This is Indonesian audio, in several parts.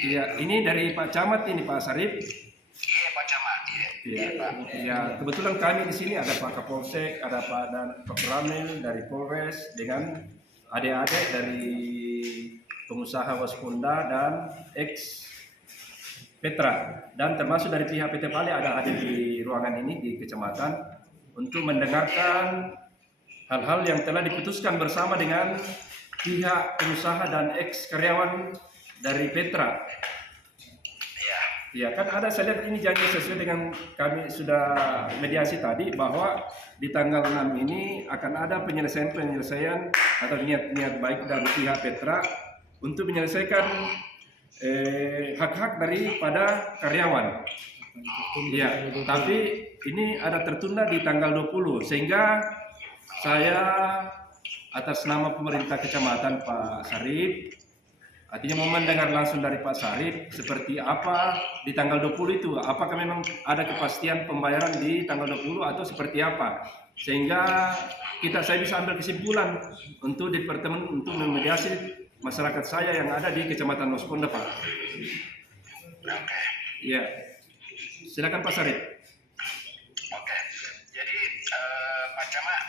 Iya, ini dari Pak Camat ini Pak Sarip. Iya Pak Camat, iya Pak. Ya, kebetulan kami di sini ada Pak Kapolsek, ada Pak dan Pak Ramil dari Polres dengan adik-adik dari pengusaha Waspunda dan ex Petra, dan termasuk dari pihak PT Pale ada hadir di ruangan ini di kecamatan untuk mendengarkan hal-hal yang telah diputuskan bersama dengan pihak pengusaha dan ex karyawan dari Petra. Ya, kan ada, saya lihat ini janji sesuai dengan kami sudah mediasi tadi bahwa di tanggal 6 ini akan ada penyelesaian atau niat baik dari pihak Petra untuk menyelesaikan hak-hak daripada karyawan. Ya, tapi ini ada tertunda di tanggal 20 sehingga saya atas nama pemerintah kecamatan Pak Sarip, artinya mau mendengar langsung dari Pak Sarip seperti apa di tanggal 20 itu, apakah memang ada kepastian pembayaran di tanggal 20 atau seperti apa, sehingga saya bisa ambil kesimpulan untuk departemen untuk memediasi masyarakat saya yang ada di Kecamatan Waspunda, Pak. Oke. Ya, silakan Pak Sarip. Oke, jadi Pak Camat,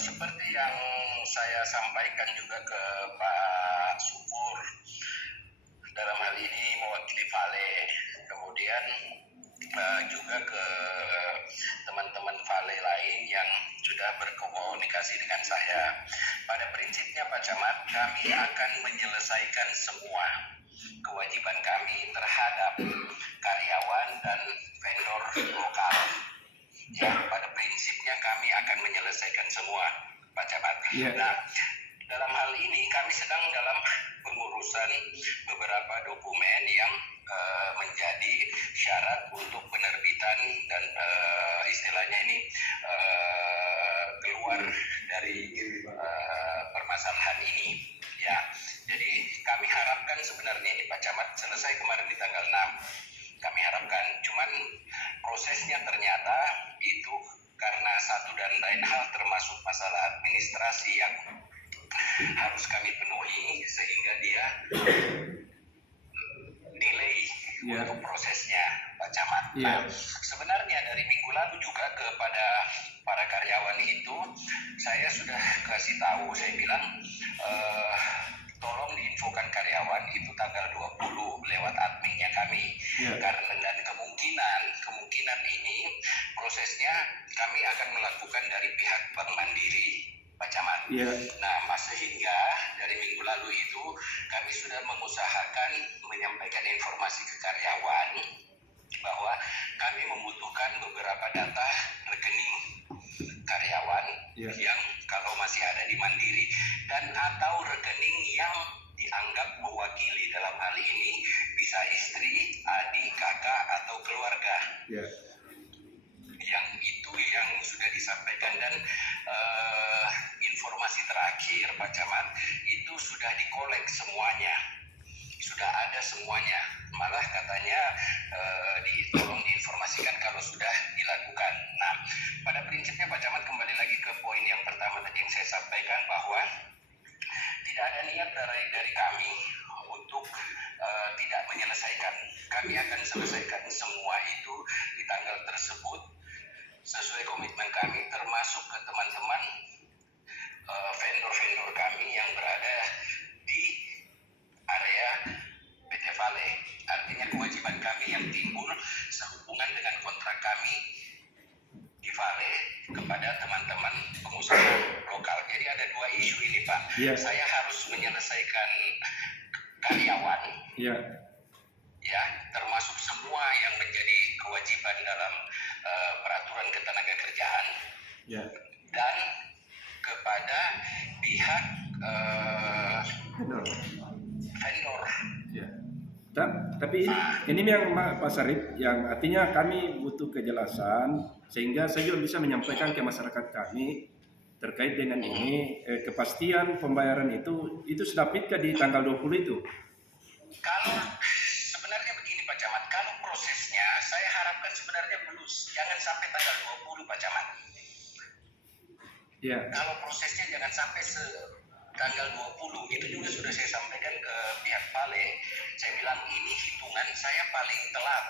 seperti yang saya sampaikan juga ke Pak Subur, dalam hal ini mewakili Vale, kemudian juga ke teman-teman Vale lain yang sudah berkomunikasi dengan saya. Pada prinsipnya Pak Camat, kami akan menyelesaikan semua kewajiban kami terhadap karyawan dan vendor lokal. Ya, pada prinsipnya kami akan menyelesaikan semua, Pak Camat. Nah, dalam hal ini kami sedang dalam pengurusan beberapa dokumen yang menjadi syarat untuk penerbitan dan istilahnya ini keluar dari permasalahan ini. Ya, jadi kami harapkan sebenarnya ini Pak Camat selesai kemarin di tanggal 6. Kami harapkan, cuman prosesnya ternyata itu karena satu dan lain hal termasuk masalah administrasi yang harus kami penuhi sehingga dia delay untuk prosesnya, Pak Camat. Nah, sebenarnya dari minggu lalu juga kepada para karyawan itu saya sudah kasih tahu, saya bilang tolong diinfokan karyawan itu tanggal 20 lewat adminnya kami. Karena dan kemungkinan ini prosesnya kami akan melakukan dari pihak Bank Mandiri, Pak Camat. Nah, sehingga dari minggu lalu itu kami sudah mengusahakan menyampaikan informasi ke karyawan bahwa kami membutuhkan beberapa data rekening karyawan yang kalau masih ada di Mandiri dan atau rekening yang dianggap mewakili dalam hal ini bisa istri, adik, kakak atau keluarga. Yang itu yang sudah disampaikan dan informasi terakhir Pak Camat itu sudah dikolek semuanya, sudah ada semuanya, malah katanya tolong diinformasikan kalau sudah dilakukan. Nah, pada prinsipnya Pak Camat kembali lagi ke poin yang pertama tadi yang saya sampaikan bahwa tidak ada niat dari kami untuk tidak menyelesaikan. Kami akan selesaikan semua itu di tanggal tersebut sesuai komitmen kami, termasuk ke teman-teman vendor-vendor kami yang berada di area PT Vale. Artinya kewajiban kami yang timbul sehubungan dengan kontrak kami di Vale kepada teman-teman pengusaha lokal. Jadi ada dua isu ini Pak. Saya harus menyelesaikan karyawan, ya, termasuk semua yang menjadi kewajiban dalam peraturan ketenagakerjaan, dan kepada pihak vendor. Tapi ini yang Pak Sarip, yang artinya kami butuh kejelasan sehingga saya juga bisa menyampaikan ke masyarakat kami terkait dengan ini, kepastian pembayaran itu sudah fit di tanggal 20 itu. Kalau sebenarnya begini Pak Camat, kalau prosesnya saya harapkan sebenarnya belum, jangan sampai tanggal 20 Pak Camat. Kalau prosesnya jangan sampai tanggal 20, itu juga sudah sudah saya sampaikan ke pihak Pale. Saya bilang ini hitungan saya paling telat.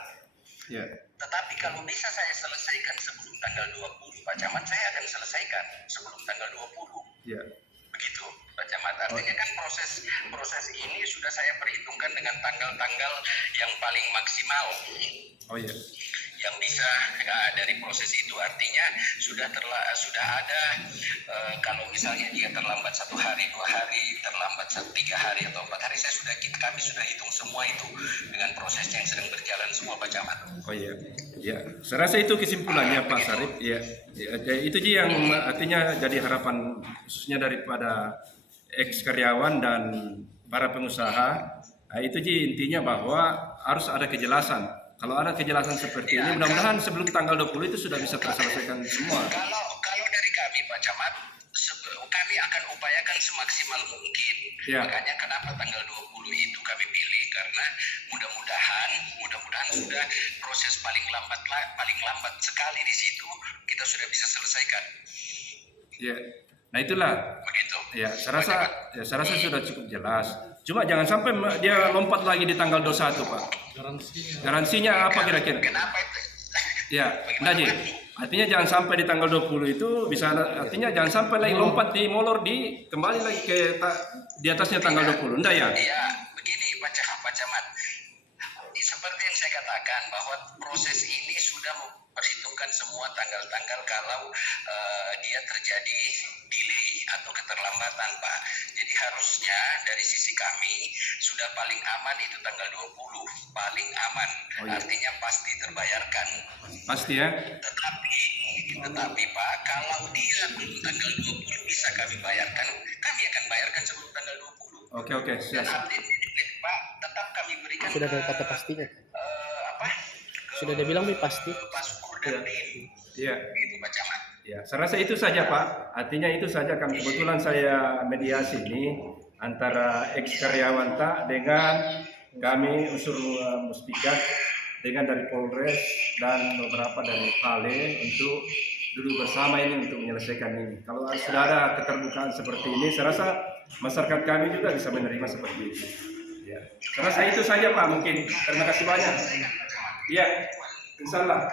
Ya. Tetapi kalau bisa saya selesaikan sebelum tanggal 20 Pak Camat, saya akan selesaikan sebelum tanggal 20. Ya. Begitu Pak Camat. Artinya kan proses ini sudah saya perhitungkan dengan tanggal-tanggal yang paling maksimal. Oh iya. Yang bisa dari proses itu, artinya sudah ada kalau misalnya dia terlambat 1 hari, 2 hari, terlambat 3 hari atau 4 hari, kami sudah hitung semua itu dengan prosesnya yang sedang berjalan semua Pak Camat. Oh iya, ya. Saya rasa itu kesimpulannya Pak Sarip. Ya, itu Ji yang artinya jadi harapan khususnya daripada ex karyawan dan para pengusaha. Nah, itu Ji intinya bahwa harus ada kejelasan. Kalau ada kejelasan seperti ini, mudah-mudahan sebelum tanggal 20 itu sudah bisa terselesaikan semua. Kalau dari kami Pak Camat, kami akan upayakan semaksimal mungkin. Ya. Makanya kenapa tanggal 20 itu kami pilih, karena mudah-mudahan sudah proses paling lambat sekali di situ kita sudah bisa selesaikan. Ya. Nah itulah. Begitu. Ya, saya rasa sudah cukup jelas. Cuma jangan sampai dia lompat lagi di tanggal 21, Pak. Garansinya apa kira-kira? Kenapa itu? Ya, nah Ji. Artinya jangan sampai di tanggal 20 itu bisa, artinya jangan sampai lagi lompat di molor kembali lagi ke di atasnya tanggal 20. Enggak ya? Iya, begini Pak Camat. Seperti yang saya katakan bahwa proses ini sudah memperhitungkan semua tanggal-tanggal kalau dia terjadi delay atau keterlambatan Pak. Jadi harusnya dari sisi kami sudah paling aman itu tanggal 20, paling aman. Oh, iya. Artinya pasti terbayarkan. Pasti ya? Tetapi Pak, kalau dia belum tanggal 20 bisa kami bayarkan, kami akan bayarkan sebelum tanggal 20. Oke, siap. Dan update Pak, tetap kami berikan Sudah ada kata pastinya. apa? Sudah dia bilang nih pasti. Paspor dan NIM. Iya. Itu Pak Camat. Ya, saya rasa itu saja Pak. Artinya itu saja, kami kebetulan saya mediasi ini antara ex karyawan tak dengan kami unsur Mustika dengan dari Polres dan beberapa dari Pale untuk duduk bersama ini untuk menyelesaikan ini. Kalau sudah ada keterbukaan seperti ini, saya rasa masyarakat kami juga bisa menerima seperti itu. Ya, saya rasa itu saja Pak mungkin. Terima kasih banyak. Iya, insya Allah.